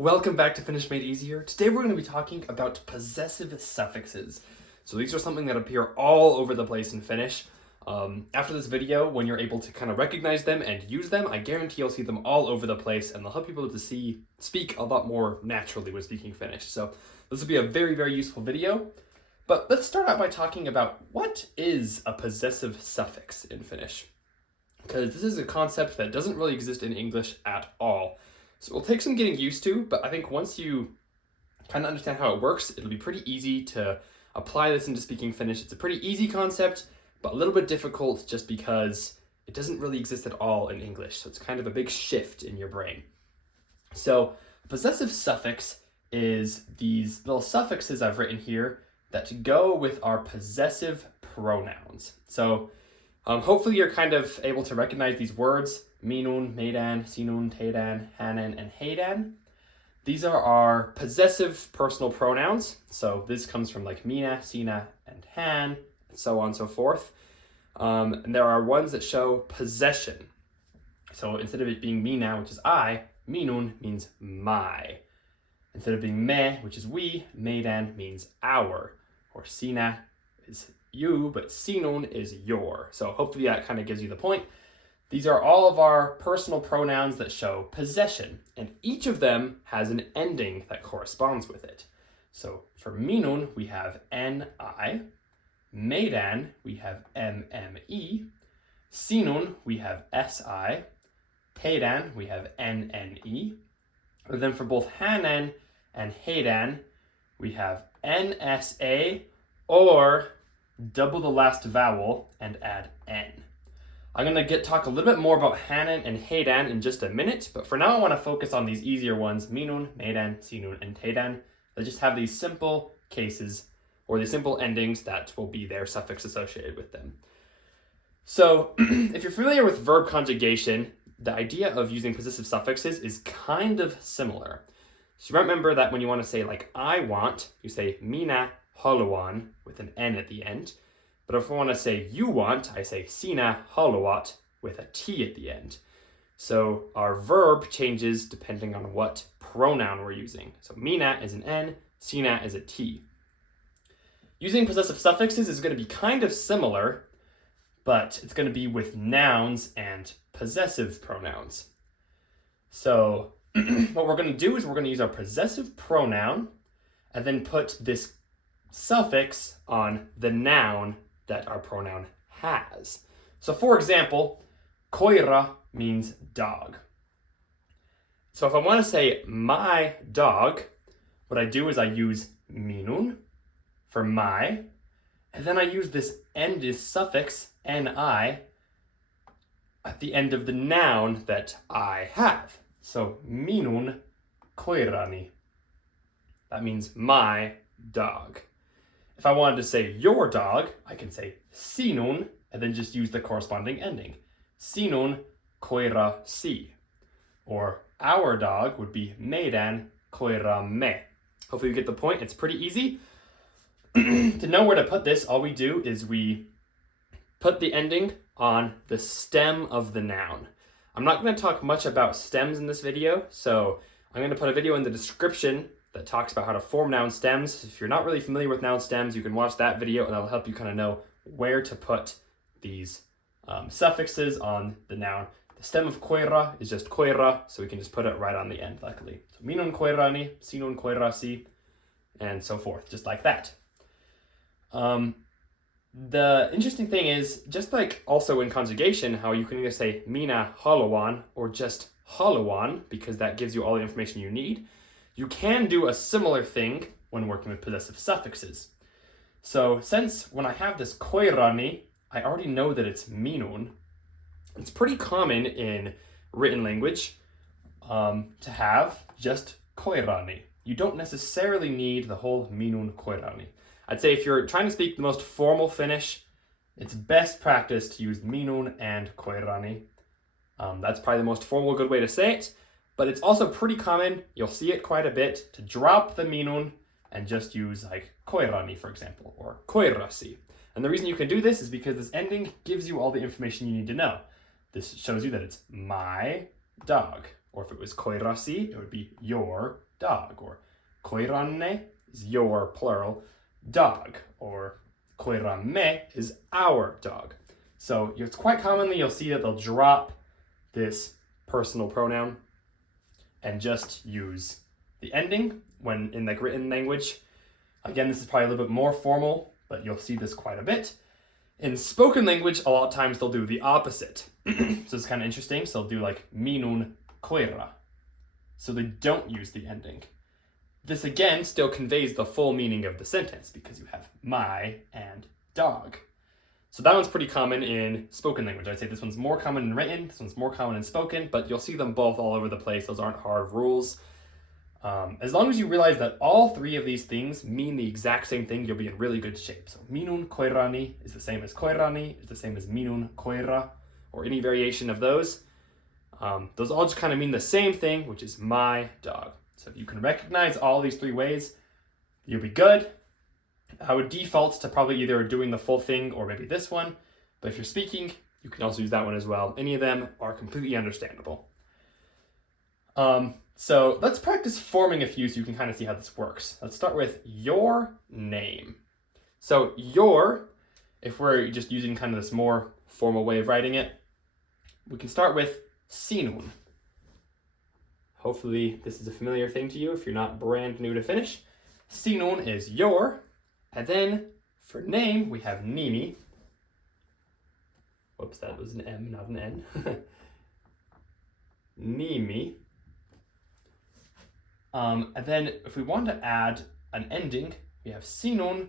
Welcome back to Finnish Made Easier. Today we're going to be talking about possessive suffixes. So these are something that appear all over the place in Finnish. After this video, when you're able to kind of recognize them and use them, I guarantee you'll see them all over the place and they'll help people to speak a lot more naturally when speaking Finnish. So this will be a very, very useful video. But let's start out by talking about what is a possessive suffix in Finnish. Because this is a concept that doesn't really exist in English at all. So it'll take some getting used to, but I think once you kind of understand how it works, it'll be pretty easy to apply this into speaking Finnish. It's a pretty easy concept, but a little bit difficult just because it doesn't really exist at all in English. So it's kind of a big shift in your brain. So possessive suffix is these little suffixes I've written here that go with our possessive pronouns. So hopefully you're kind of able to recognize these words: minun, meidän, sinun, teidän, hänen, and heidän. These are our possessive personal pronouns. So this comes from like minä, sinä, and hän, and so on and so forth. And there are ones that show possession. So instead of it being minä, which is I, minun means my. Instead of being me, which is we, meidän means our. Or sinä is you, but sinun is your. So hopefully that kind of gives you the point. These are all of our personal pronouns that show possession, and each of them has an ending that corresponds with it. So for minun, we have ni, meidän, we have mme, sinun, we have si, teidän, we have nne, and then for both hänen and heidän, we have nsa, or double the last vowel and add n. I'm going to talk a little bit more about hänen and heidän in just a minute, but for now I want to focus on these easier ones: minun, meidän, sinun, and teidän. They just have these simple cases, or these simple endings that will be their suffix associated with them. So if you're familiar with verb conjugation, the idea of using possessive suffixes is kind of similar. So remember that when you want to say like I want, you say minä haluan with an n at the end. But if I want to say you want, I say sinä haluat with a t at the end. So our verb changes depending on what pronoun we're using. So minä is an n, sinä is a t. Using possessive suffixes is going to be kind of similar, but it's going to be with nouns and possessive pronouns. So what we're going to do is we're going to use our possessive pronoun and then put this suffix on the noun that our pronoun has. So for example, koira means dog. So if I want to say my dog, what I do is I use minun for my, and then I use this this suffix ni at the end of the noun that I have. So minun koirani. That means my dog. If I wanted to say your dog, I can say sinun and then just use the corresponding ending. Sinun koirasi. Or our dog would be meidän koiramme. Hopefully you get the point. It's pretty easy. To know where to put this, all we do is we put the ending on the stem of the noun. I'm not going to talk much about stems in this video, so I'm going to put a video in the description that talks about how to form noun stems. If you're not really familiar with noun stems, you can watch that video and that'll help you kind of know where to put these suffixes on the noun. The stem of koira is just koira, so we can just put it right on the end, luckily. So minun koirani, sinun koirasi, and so forth, just like that. The interesting thing is, just like also in conjugation, how you can either say minä haluan or just haluan, because that gives you all the information you need. You can do a similar thing when working with possessive suffixes. So since when I have this koirani, I already know that it's minun. It's pretty common in written language to have just koirani. You don't necessarily need the whole minun koirani. I'd say if you're trying to speak the most formal Finnish, it's best practice to use minun and koirani. That's probably the most formal good way to say it. But it's also pretty common, you'll see it quite a bit, to drop the minun and just use like koirani, for example, or koirasi. And the reason you can do this is because this ending gives you all the information you need to know. This shows you that it's my dog. Or if it was koirasi, it would be your dog, or koiranne is your, plural, dog, or koiramme is our dog. So it's quite commonly you'll see that they'll drop this personal pronoun and just use the ending when in like written language. Again, this is probably a little bit more formal, but you'll see this quite a bit. In spoken language, a lot of times they'll do the opposite. So it's kind of interesting. So they'll do like minun koira. So they don't use the ending. This again still conveys the full meaning of the sentence because you have my and dog. So that one's pretty common in spoken language. I'd say this one's more common in written, this one's more common in spoken, but you'll see them both all over the place. Those aren't hard rules. As long as you realize that all three of these things mean the exact same thing, you'll be in really good shape. So minun koirani is the same as koirani, is the same as minun koira, or any variation of those. Those all just kind of mean the same thing, which is my dog. So if you can recognize all these three ways, you'll be good. I would default to probably either doing the full thing or maybe this one. But if you're speaking, you can also use that one as well. Any of them are completely understandable. So let's practice forming a few so you can kind of see how this works. Let's start with your name. So your, if we're just using kind of this more formal way of writing it, we can start with sinun. Hopefully this is a familiar thing to you if you're not brand new to Finnish. Sinun is your, and then for name we have nimi. Whoops, that was an M, not an N. Nimi. And then if we want to add an ending, we have sinun.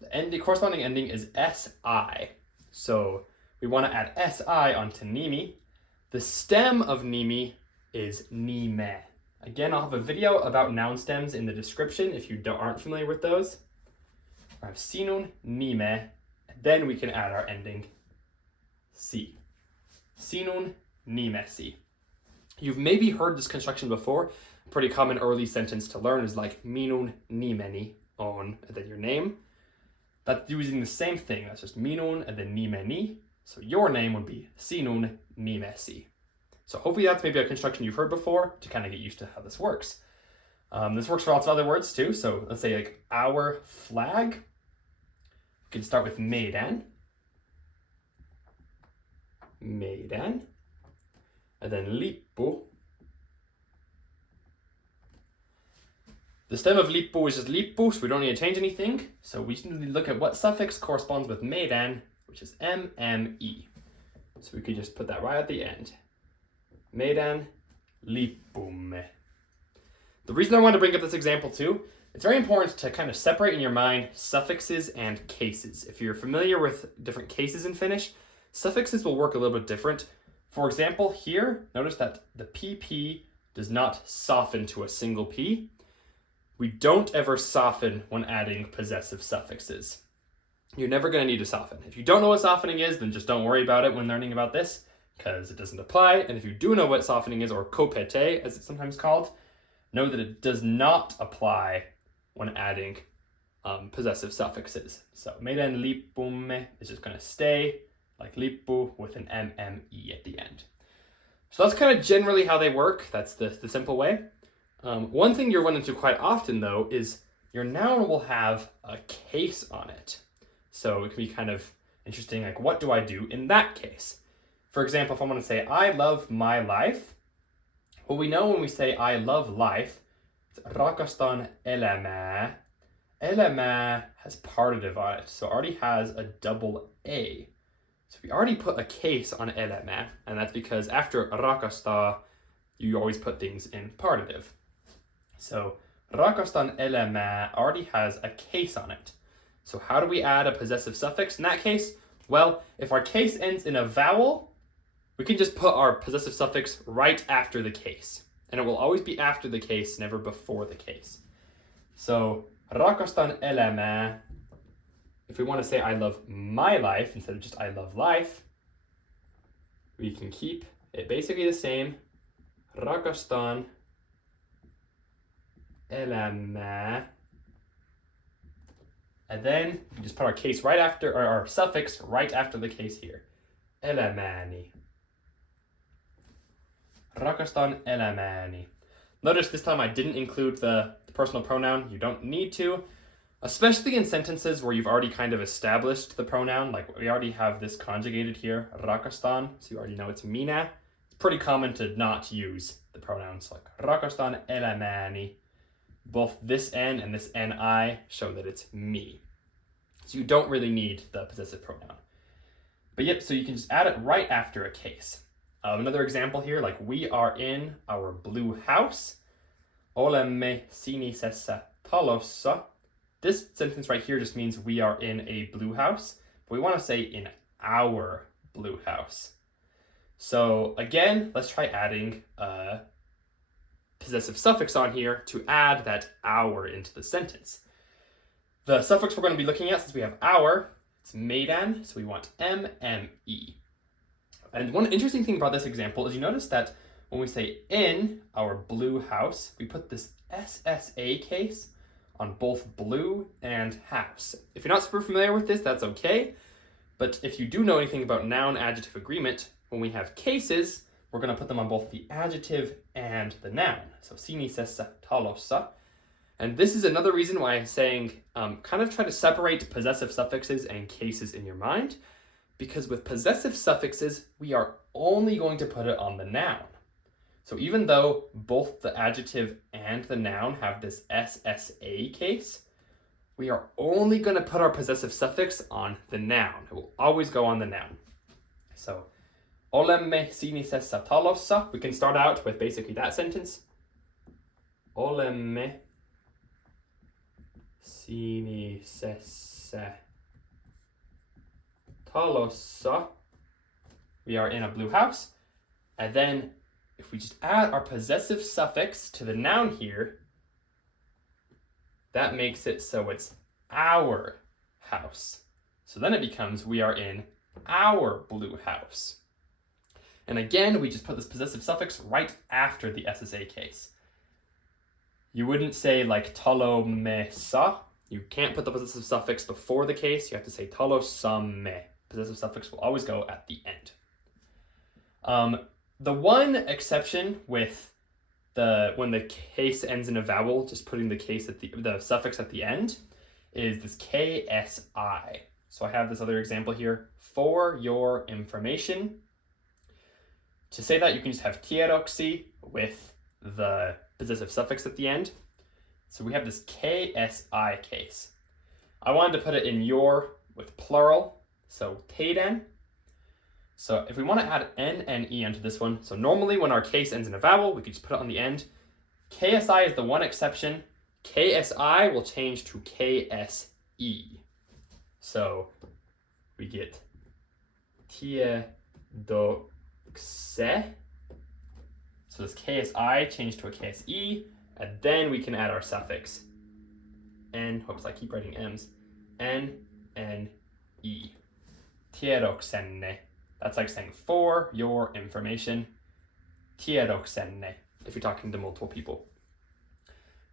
The corresponding ending is si. So we want to add si onto nimi. The stem of nimi is nime. Again, I'll have a video about noun stems in the description if you aren't familiar with those. I have sinun, nime, and then we can add our ending si. Sinun, nime, si. You've maybe heard this construction before. A pretty common early sentence to learn is like minun, nimeni, on, and then your name. That's using the same thing. That's just minun and then nimeni. So your name would be sinun, nimesi. So hopefully that's maybe a construction you've heard before to kind of get used to how this works. This works for lots of other words too. So let's say like our flag. We can start with meidän. Meidän. And then lippu. The stem of lippu is just lippu, so we don't need to change anything. So we just need to look at what suffix corresponds with meidän, which is mme. So we could just put that right at the end. Meidän lippumme. The reason I wanted to bring up this example too, it's very important to kind of separate in your mind suffixes and cases. If you're familiar with different cases in Finnish, suffixes will work a little bit different. For example, here, notice that the PP does not soften to a single P. We don't ever soften when adding possessive suffixes. You're never going to need to soften. If you don't know what softening is, then just don't worry about it when learning about this, because it doesn't apply. And if you do know what softening is, or kopete, as it's sometimes called, know that it does not apply when adding possessive suffixes. So meidän lippumme is just going to stay like lippu with an mme at the end. So that's kind of generally how they work. That's the simple way. One thing you're running into quite often though is your noun will have a case on it. So it can be kind of interesting, like what do I do in that case? For example, if I want to say I love my life, well, we know when we say I love life, it's rakastan elämää. Elämää has partitive on it, so it already has a double A. So we already put a case on elämää, and that's because after rakastaa, you always put things in partitive. So rakastan elämää already has a case on it. So how do we add a possessive suffix in that case? Well, if our case ends in a vowel, we can just put our possessive suffix right after the case. And it will always be after the case, never before the case. So rakastan elämää, if we want to say I love my life instead of just I love life, we can keep it basically the same. Rakastan elämää. And then we just put our case right after, or our suffix right after the case here. Elämääni. Rakastan elämääni. Notice this time I didn't include the personal pronoun. You don't need to, especially in sentences where you've already kind of established the pronoun. Like we already have this conjugated here, rakastan, so you already know it's minä. It's pretty common to not use the pronouns like rakastan elämääni. Both this N and this NI show that it's me. So you don't really need the possessive pronoun. But yep, so you can just add it right after a case. Another example here, like we are in our blue house. Olemme sinisessä talossa. This sentence right here just means we are in a blue house, but we want to say in our blue house. So again, let's try adding a possessive suffix on here to add that our into the sentence. The suffix we're going to be looking at, since we have our, it's meidän, so we want MME. And one interesting thing about this example is you notice that when we say in our blue house, we put this SSA case on both blue and house. If you're not super familiar with this, that's okay. But if you do know anything about noun-adjective agreement, when we have cases, we're going to put them on both the adjective and the noun. So sinisessä talossa. And this is another reason why I'm saying kind of try to separate possessive suffixes and cases in your mind. Because with possessive suffixes, we are only going to put it on the noun. So even though both the adjective and the noun have this SSA case, we are only going to put our possessive suffix on the noun. It will always go on the noun. So, olemme sinisessä talossa. We can start out with basically that sentence. Olemme sinisessä talossa. We are in a blue house. And then if we just add our possessive suffix to the noun here, that makes it so it's our house. So then it becomes we are in our blue house. And again, we just put this possessive suffix right after the SSA case. You wouldn't say like talomessa. You can't put the possessive suffix before the case. You have to say talosamme. Possessive suffix will always go at the end. The one exception with when the case ends in a vowel, just putting the suffix at the end, is this KSI. So I have this other example here. For your information. To say that, you can just have tiedoksi with the possessive suffix at the end. So we have this KSI case. I wanted to put it in your with plural. So teidän. So if we want to add N and E onto this one, so normally when our case ends in a vowel, we could just put it on the end. KSI is the one exception. KSI will change to KSE. So we get tiedoxe. So this KSI changed to a KSE, and then we can add our suffix. N, hopes I keep writing M's. N, N, E. Tiedoksenne. That's like saying for your information. Tiedoksenne, if you're talking to multiple people.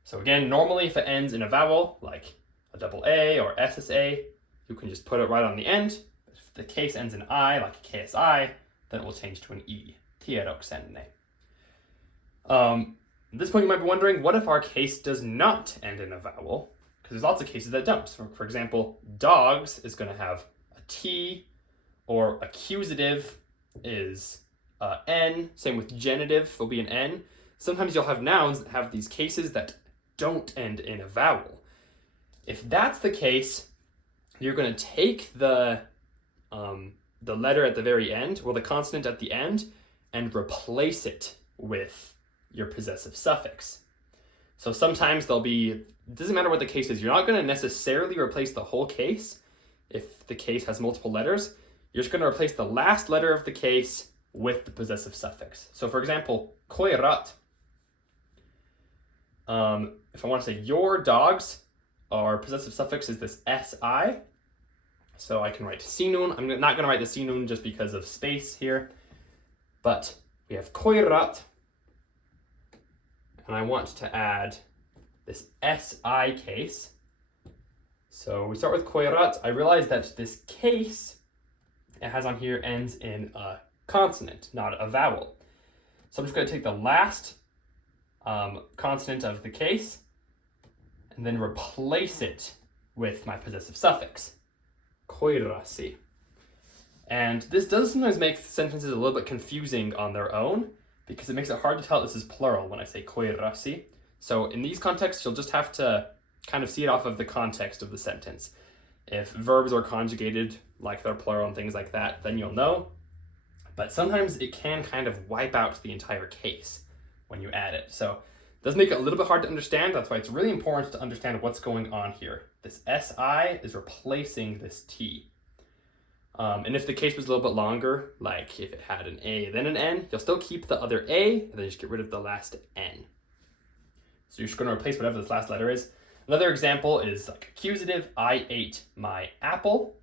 So again, normally if it ends in a vowel, like a double A or SSA, you can just put it right on the end. If the case ends in I, like KSI, then it will change to an E. Tiedoksenne. At this point you might be wondering, what if our case does not end in a vowel? Because there's lots of cases that don't. So for example, dogs is going to have a T, or accusative is N. Same with genitive will be an N. Sometimes you'll have nouns that have these cases that don't end in a vowel. If that's the case, you're going to take the letter at the very end, or the consonant at the end, and replace it with your possessive suffix. So sometimes it doesn't matter what the case is, you're not going to necessarily replace the whole case if the case has multiple letters. You're just going to replace the last letter of the case with the possessive suffix. So for example, koirat. If I want to say your dogs, our possessive suffix is this SI. So I can write sinun. I'm not going to write the sinun just because of space here. But we have koirat. And I want to add this SI case. So we start with koirat. I realize that this case it has on here ends in a consonant, not a vowel. So I'm just going to take the last consonant of the case, and then replace it with my possessive suffix, koirasi. And this does sometimes make sentences a little bit confusing on their own because it makes it hard to tell this is plural when I say koirasi. So in these contexts, you'll just have to kind of see it off of the context of the sentence. If verbs are conjugated like they're plural and things like that, then you'll know. But sometimes it can kind of wipe out the entire case when you add it. So it does make it a little bit hard to understand. That's why it's really important to understand what's going on here. This SI is replacing this T. And if the case was a little bit longer, like if it had an A then an N, you'll still keep the other A and then just get rid of the last N. So you're just going to replace whatever this last letter is. Another example is like accusative, I ate my apple.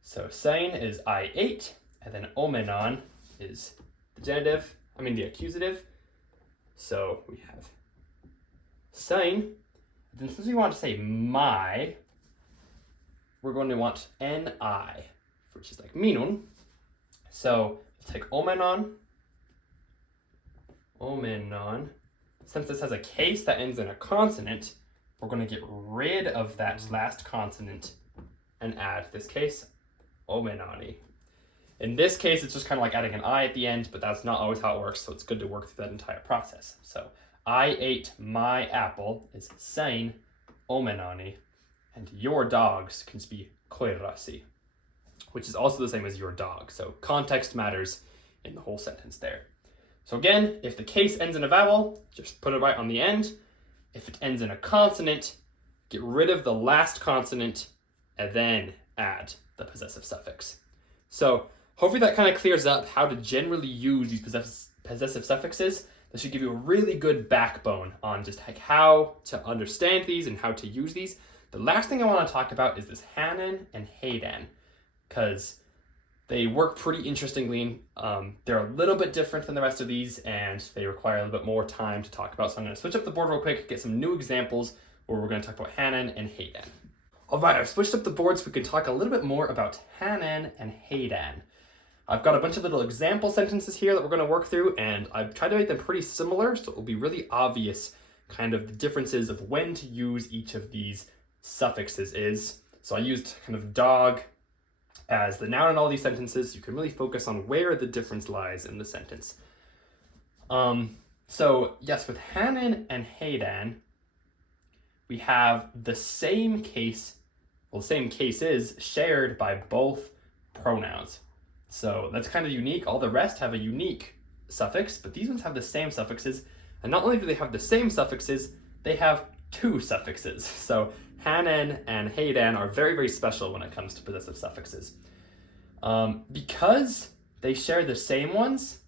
So sein is I ate, and then omenon is the accusative. So we have sein. Then since we want to say my, we're going to want ni, which is like minun. So let's take omenon. Since this has a case that ends in a consonant, we're going to get rid of that last consonant and add this case, omenani. In this case, it's just kind of like adding an I at the end, but that's not always how it works, so it's good to work through that entire process. So I ate my apple is sein omenani, and your dogs can be koirasi, which is also the same as your dog. So context matters in the whole sentence there. So again, if the case ends in a vowel, just put it right on the end. If it ends in a consonant, get rid of the last consonant and then add the possessive suffix. So hopefully that kind of clears up how to generally use these possessive suffixes. That should give you a really good backbone on just like how to understand these and how to use these. The last thing I want to talk about is this hanen and heidan, because they work pretty interestingly. They're a little bit different than the rest of these, and they require a little bit more time to talk about. So I'm going to switch up the board real quick, get some new examples where we're going to talk about hanen and heidan. All right, I've switched up the board so we can talk a little bit more about hanen and heidan. I've got a bunch of little example sentences here that we're going to work through, and I've tried to make them pretty similar, so it will be really obvious kind of the differences of when to use each of these suffixes is. So I used kind of dog as the noun in all these sentences. You can really focus on where the difference lies in the sentence. So yes, with hanen and heidan, we have the same case, the same cases shared by both pronouns. So that's kind of unique. All the rest have a unique suffix, but these ones have the same suffixes. And not only do they have the same suffixes, they have two suffixes. So hanen and heidan are very, very special when it comes to possessive suffixes. Because they share the same ones,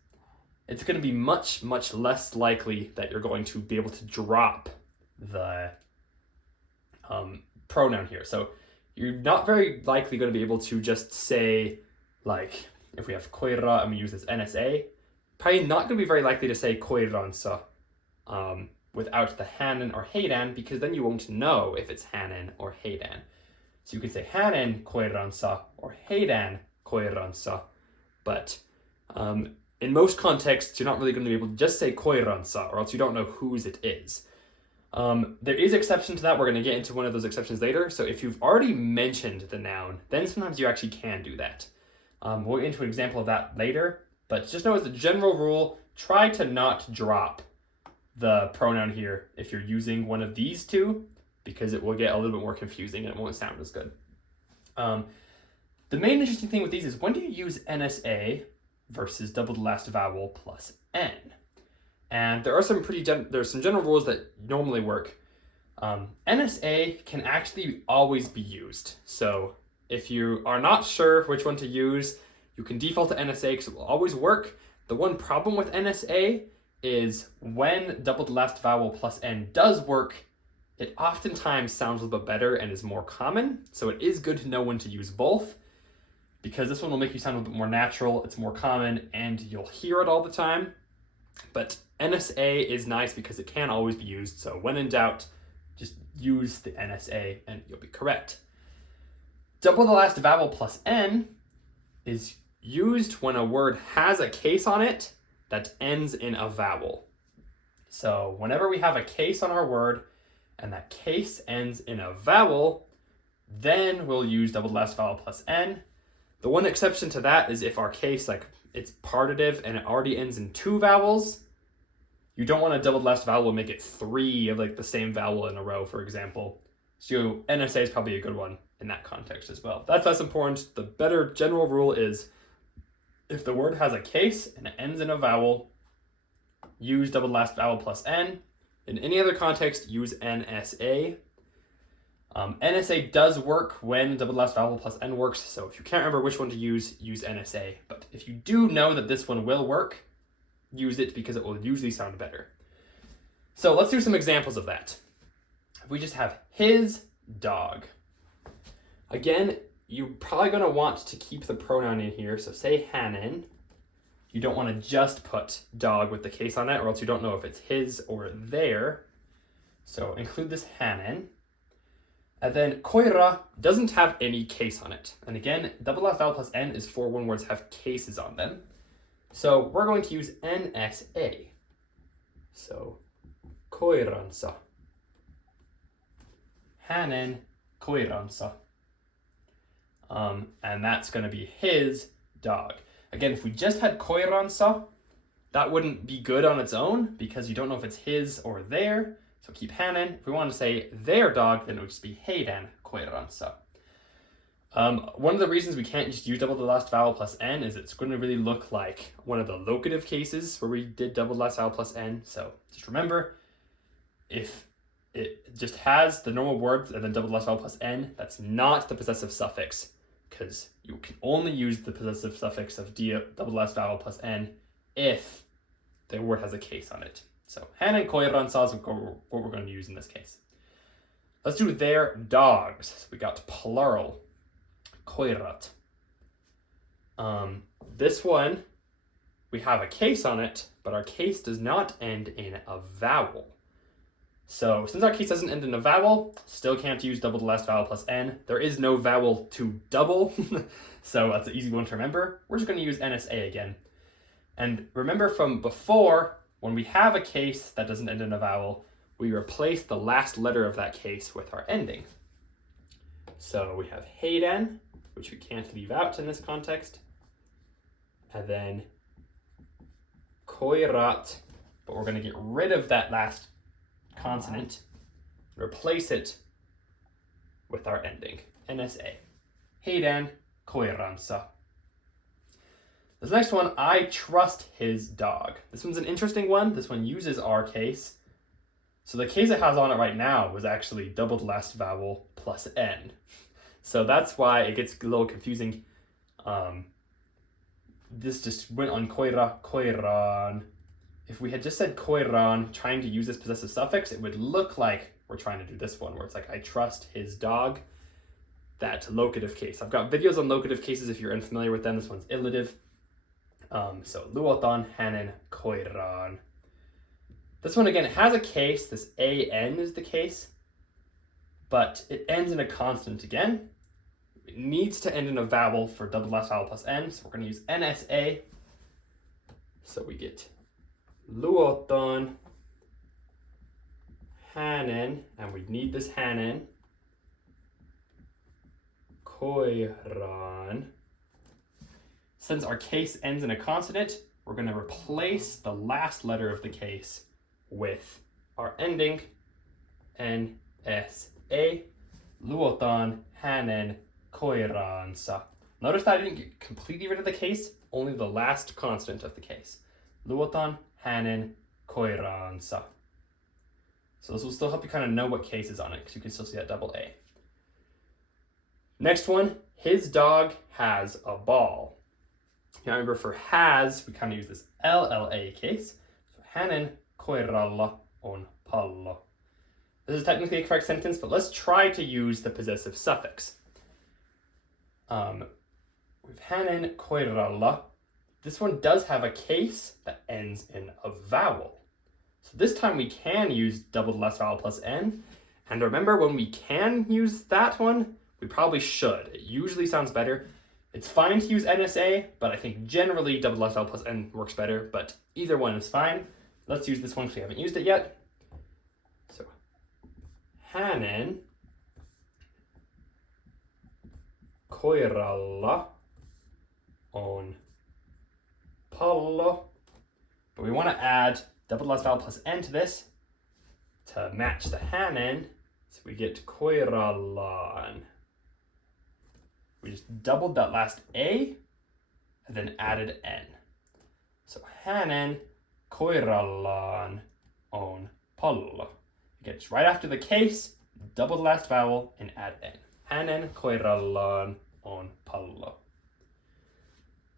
it's going to be much, much less likely that you're going to be able to drop the pronoun here. So you're not very likely going to be able to just say, like, if we have koira and we use this NSA, probably not going to be very likely to say koiransa without the hanen or heidan, because then you won't know if it's hanen or heidan. So you can say hanen koiransa or heidan koiransa, but in most contexts, you're not really going to be able to just say koiransa, or else you don't know whose it is. There is exception to that. We're going to get into one of those exceptions later. So if you've already mentioned the noun, then sometimes you actually can do that. We'll get into an example of that later, but just know as a general rule, try to not drop the pronoun here if you're using one of these two, because it will get a little bit more confusing and it won't sound as good. The main interesting thing with these is when do you use NSA versus double the last vowel plus N? And there are some there's some general rules that normally work. NSA can actually always be used. So if you are not sure which one to use, you can default to NSA because it will always work. The one problem with NSA is when double the last vowel plus N does work, it oftentimes sounds a little bit better and is more common. So it is good to know when to use both, because this one will make you sound a little bit more natural, it's more common, and you'll hear it all the time. But NSA is nice because it can always be used. So when in doubt, just use the NSA and you'll be correct. Double the last vowel plus N is used when a word has a case on it that ends in a vowel. So whenever we have a case on our word and that case ends in a vowel, then we'll use double the last vowel plus N. The one exception to that is if our case, like it's partitive and it already ends in 2 vowels, you don't want to double the last vowel and make it 3 of like the same vowel in a row, for example. So NSA is probably a good one in that context as well. That's less important. The better general rule is if the word has a case and it ends in a vowel, use double the last vowel plus N. In any other context, use NSA. NSA does work when double the last vowel plus N works, so if you can't remember which one to use NSA. But if you do know that this one will work, use it because it will usually sound better. So let's do some examples of that. We just have his dog. Again, you're probably going to want to keep the pronoun in here, so say hänen. You don't want to just put dog with the case on it, or else you don't know if it's his or their. So include this hänen. And then koira doesn't have any case on it. And again, double last vowel plus N is for when words have cases on them. So we're going to use NSA. So koiransa. Hänen koiransa. And that's going to be his dog. Again, if we just had koiransa, that wouldn't be good on its own because you don't know if it's his or their. So keep hänen. If we want to say their dog, then it would just be heidän koiransa. One of the reasons we can't just use double the last vowel plus N is it's going to really look like one of the locative cases where we did double the last vowel plus N. So just remember, if it just has the normal word and then double the last vowel plus N, that's not the possessive suffix, because you can only use the possessive suffix of double the last vowel plus N if the word has a case on it. So hänen koiransa is what we're going to use in this case. Let's do their dogs. So we got plural, koirat. This one, we have a case on it, but our case does not end in a vowel. So since our case doesn't end in a vowel, still can't use double the last vowel plus N. There is no vowel to double, so that's an easy one to remember. We're just going to use NSA again. And remember from before, when we have a case that doesn't end in a vowel, we replace the last letter of that case with our ending. So we have heidän, which we can't leave out in this context. And then koirat, but we're going to get rid of that last consonant, replace it with our ending, NSA. Heidän koiransa. This next one, I trust his dog. This one's an interesting one. This one uses our case. So the case it has on it right now was actually double the last vowel plus N. So that's why it gets a little confusing. This just went on koira, koiran. If we had just said koiran, trying to use this possessive suffix, it would look like we're trying to do this one, where it's like, I trust his dog. That locative case. I've got videos on locative cases if you're unfamiliar with them. This one's illative. So luotan hänen koiraan. This one again has a case. This AN is the case, but it ends in a consonant again. It needs to end in a vowel for double last vowel plus N, so we're going to use NSA. So we get luotan hänen, and we need this hänen koiraan. Since our case ends in a consonant, we're going to replace the last letter of the case with our ending, NSA, luotan hänen koiraansa. Notice that I didn't get completely rid of the case, only the last consonant of the case. Luotan hänen koiraansa. So this will still help you kind of know what case is on it, because you can still see that double A. Next one, his dog has a ball. Now remember, for has, we kind of use this LLA case. So hänen koiralla on pallo. This is technically a correct sentence, but let's try to use the possessive suffix. With hänen koiralla, this one does have a case that ends in a vowel. So this time we can use double the last vowel plus N. And remember, when we can use that one, we probably should. It usually sounds better. It's fine to use NSA, but I think generally double last vowel plus N works better, but either one is fine. Let's use this one because we haven't used it yet. So, hänen koiralla on pallo. But we want to add double last vowel plus n to this to match the hänen. So we get koirallaan. We just doubled that last A and then added N. So hänen koirallaan on pallo. Again, just right after the case, double the last vowel and add N. Hänen koirallaan on pallo.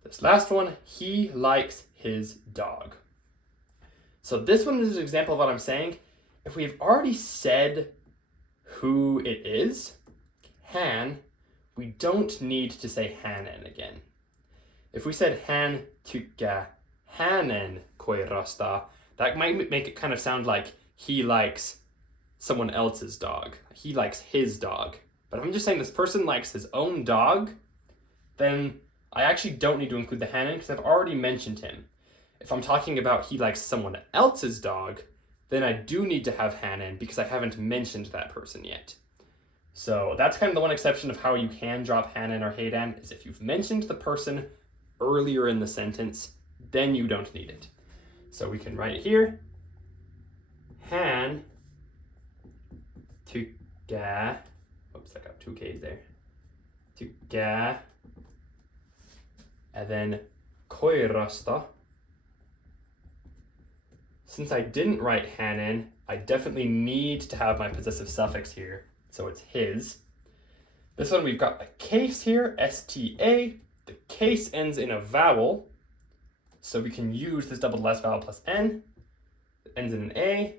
This last one, he likes his dog. So this one is an example of what I'm saying. If we've already said who it is, hän, we don't need to say hänen again. If we said hän tykkää hänen koirasta, that might make it kind of sound like he likes someone else's dog. He likes his dog. But if I'm just saying this person likes his own dog, then I actually don't need to include the hänen because I've already mentioned him. If I'm talking about he likes someone else's dog, then I do need to have hänen because I haven't mentioned that person yet. So that's kind of the one exception of how you can drop hänen or heidän, is if you've mentioned the person earlier in the sentence, then you don't need it. So we can write it here. Hän tykkää, oops, I got two K's there. Tykkää, and then koirasta. Since I didn't write hänen, I definitely need to have my possessive suffix here. So it's his. This one we've got a case here, STA. The case ends in a vowel. So we can use this double last vowel plus N. It ends in an A.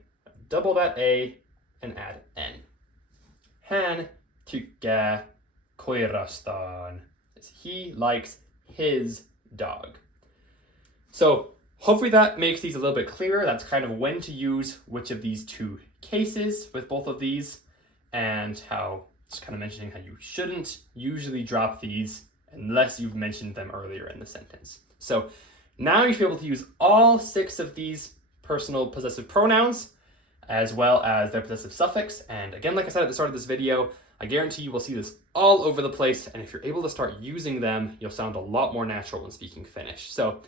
Double that A and add N. Hän tykkää koirastaan. He likes his dog. So hopefully that makes these a little bit clearer. That's kind of when to use which of these two cases with both of these, and how, just kind of mentioning how you shouldn't usually drop these unless you've mentioned them earlier in the sentence. So now you should be able to use all 6 of these personal possessive pronouns as well as their possessive suffix. And again, like I said at the start of this video, I guarantee you will see this all over the place. And if you're able to start using them, you'll sound a lot more natural when speaking Finnish. So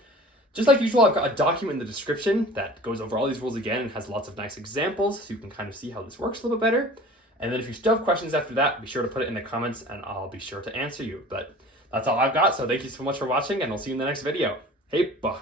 just like usual, I've got a document in the description that goes over all these rules again and has lots of nice examples so you can kind of see how this works a little bit better. And then if you still have questions after that, be sure to put it in the comments and I'll be sure to answer you. But that's all I've got, so thank you so much for watching and I'll see you in the next video. Heippa!